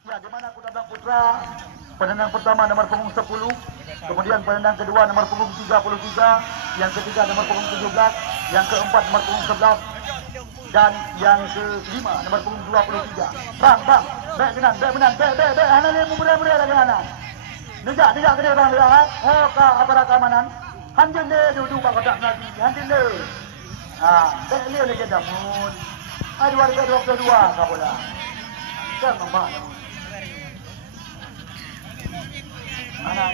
Ya, di mana Kutablang Putra penendang pertama nomor punggung 10, kemudian penendang kedua nomor punggung 33, yang ketiga nomor punggung 17, yang keempat nomor punggung 11, dan yang kelima nomor punggung 23. Bang, baik menang, hana ni mudah-mudah lagi hana. Nejak kena bang dia. Oh, ka aparat keamanan. Hanjin dia duduk kat kotak lagi. Hanjin dia. Baik dia lagi damun. Ada warga 22 ka bola. Jangan bang. Semangat.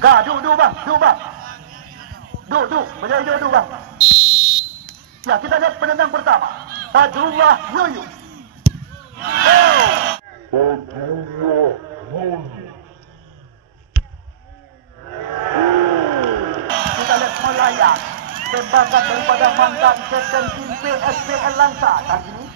Ga, duduk bang. Duduk, berjaya duduk bang. Ya, kita lihat penendang pertama. Badrullah Yuyu. Kita lihat melayang. Tembakan daripada mantan Kapten tim PSPL Langsa. Kali ini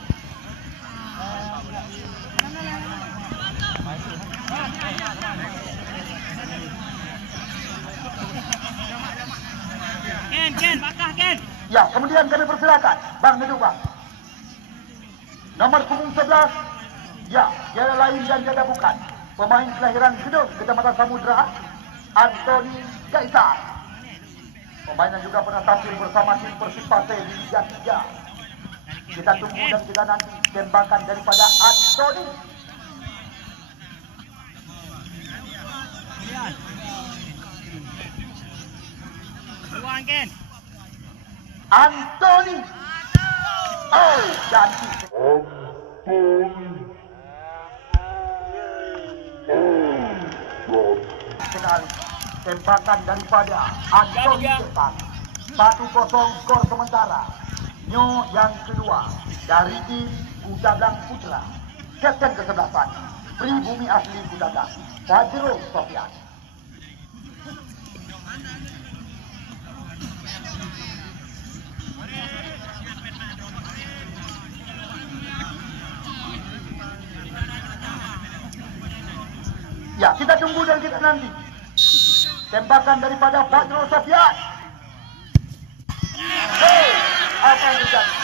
Ken, bakah Ken. ya, kemudian kami persilakan Bang Nedu bang. Nomor punggung 11. Ya, tiada lain dan tiada bukan. Pemain kelahiran Gedung, Kecamatan Samudra, Antoni Kaisar. Pemain yang juga pernah tampil bersama tim Persipate di Liga 3. Kita tunggu dan kita nanti tembakan daripada Antoni. Buang Ken. Antoni. Oh, cantik. Sekali tembakan daripada Antoni Cepat. 1-0 skor sementara. Nyo yang kedua dari tim Kutablang Putra. Kapten ke-11 pribumi asli Kutablang, Fajrul Sofyan. Ya, kita tunggu dan kita nanti tembakan daripada Fajrul Sofyan. Hey, apa yang terjadi?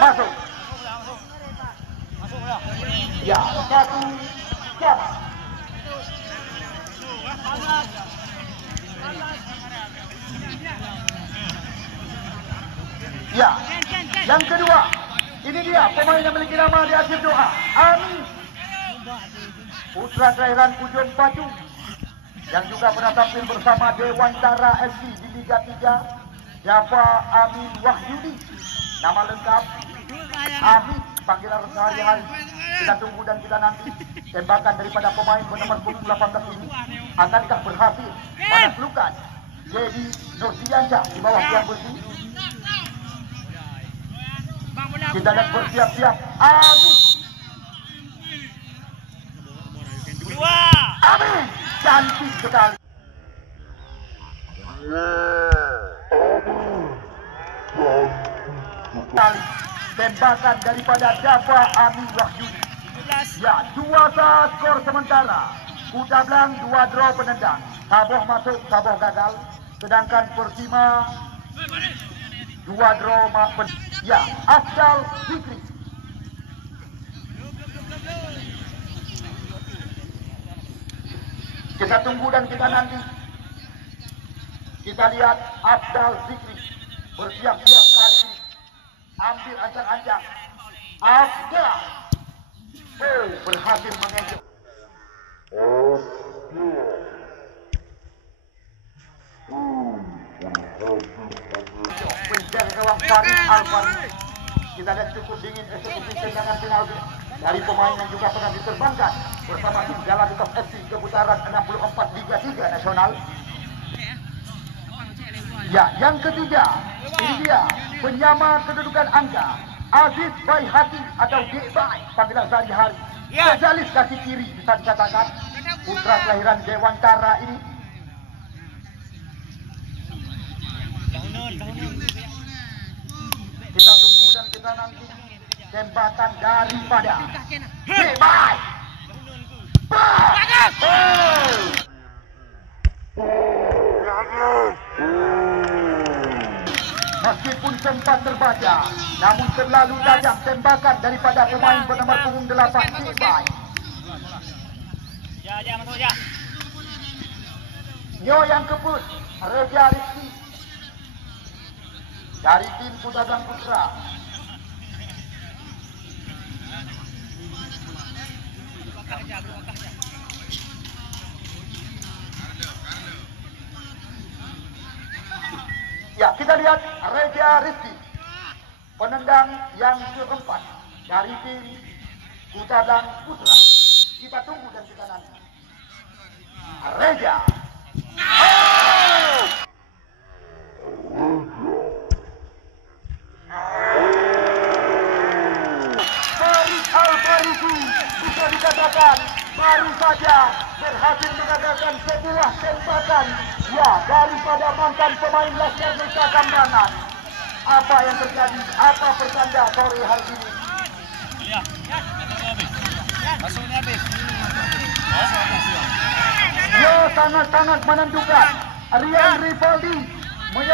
Masuk. Ya, satu jam. Ya, yang kedua, ini dia pemain yang memiliki nama di akhir doa, Amin. Putra kelahiran Pujon Paju, yang juga pernah tampil bersama Dewantara FC di Liga 3. Siapa Amin Wahyudi? Nama lengkap Amin, panggilan sehari-hari. Kita tunggu dan kita nanti tembakan daripada pemain bernomor punggung 18 ini akankah berhasil menaklukkan Jadi Nursiansyah di bawah tiang besi. Kita lihat bersiap-siap. Amin. Amin. Cantik sekali. Tembakan daripada Dafa Amin Wahyudi. Ya, 2-1 skor sementara. Kutablang 2 draw penendang. Saboh masuk, Saboh gagal. Sedangkan Persima 2 draw maupun. Ya, Afdal Fikri. Kita tunggu dan kita nanti. Kita lihat Afdal Fikri bersiap-siap kali ini. Ambil ancang-ancang. Afdal berhasil mengejar. Penjaga gawang Farid Al-Farid. Kita lihat cukup dingin eksekusi tendangan penalti dari pemain yang juga pernah diterbangkan bersama tim Galacticos FC ke putaran 64 Liga 3 Nasional. Ya, yang ketiga, ini dia penyama kedudukan angka Aziz Baihati atau G-Bay panggilan sehari-hari. Spesialis kaki kiri bisa dikatakan. Putra kelahiran Dewantara ini. Kita tunggu dan kita nanti tembakan daripada Hit by. Meskipun sempat terbaca, namun terlalu tajam tembakan daripada pemain bernomor punggung 8 Hit by. Ya, masuk ya. Nyo yang keput, Reja Rizky dari tim Kudadang Putra. Ya, kita lihat Reja Rizky, penendang yang keempat dari tim Kudadang Putra. Kita tunggu dan kita nanti. Reja. Farid Al-Farisi bisa dikatakan baru saja berhasil mengadakan sebuah tembakan ya daripada mantan pemain Laskar Nusa Kambangan. Apa yang terjadi? Apa pertanda sore hari ini? Ya. Masuk ni habis. Dia sangat-sangat menentukan. Rian Rivaldi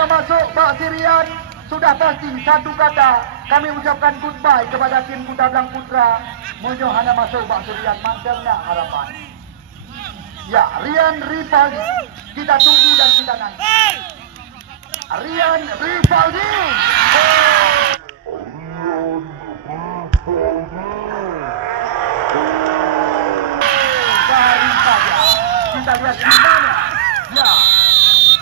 masuk Pak Sirian. Sudah pasti satu kata kami ucapkan goodbye kepada tim Kudadang Putra. Monyo hanya masuk Pak Sirian mantelnya harapan. Ya, Rian Rivaldi. Kita tunggu dan kita nanti. Rian Rivaldi. Baru saja kita lihat di mana. Ya,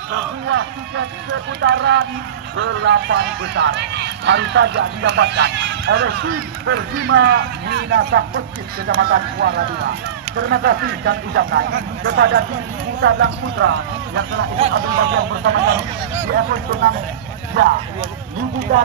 sebuah tiket seputaran belapan besar baru saja didapatkan oleh tim Persima Minasah Peskis Kecamatan Muara Dua. Terima kasih kami ucapkan kepada tim Kudadang Putra yang telah ikut ambil bagian bersama kami di event turnamen. Ya, dibuka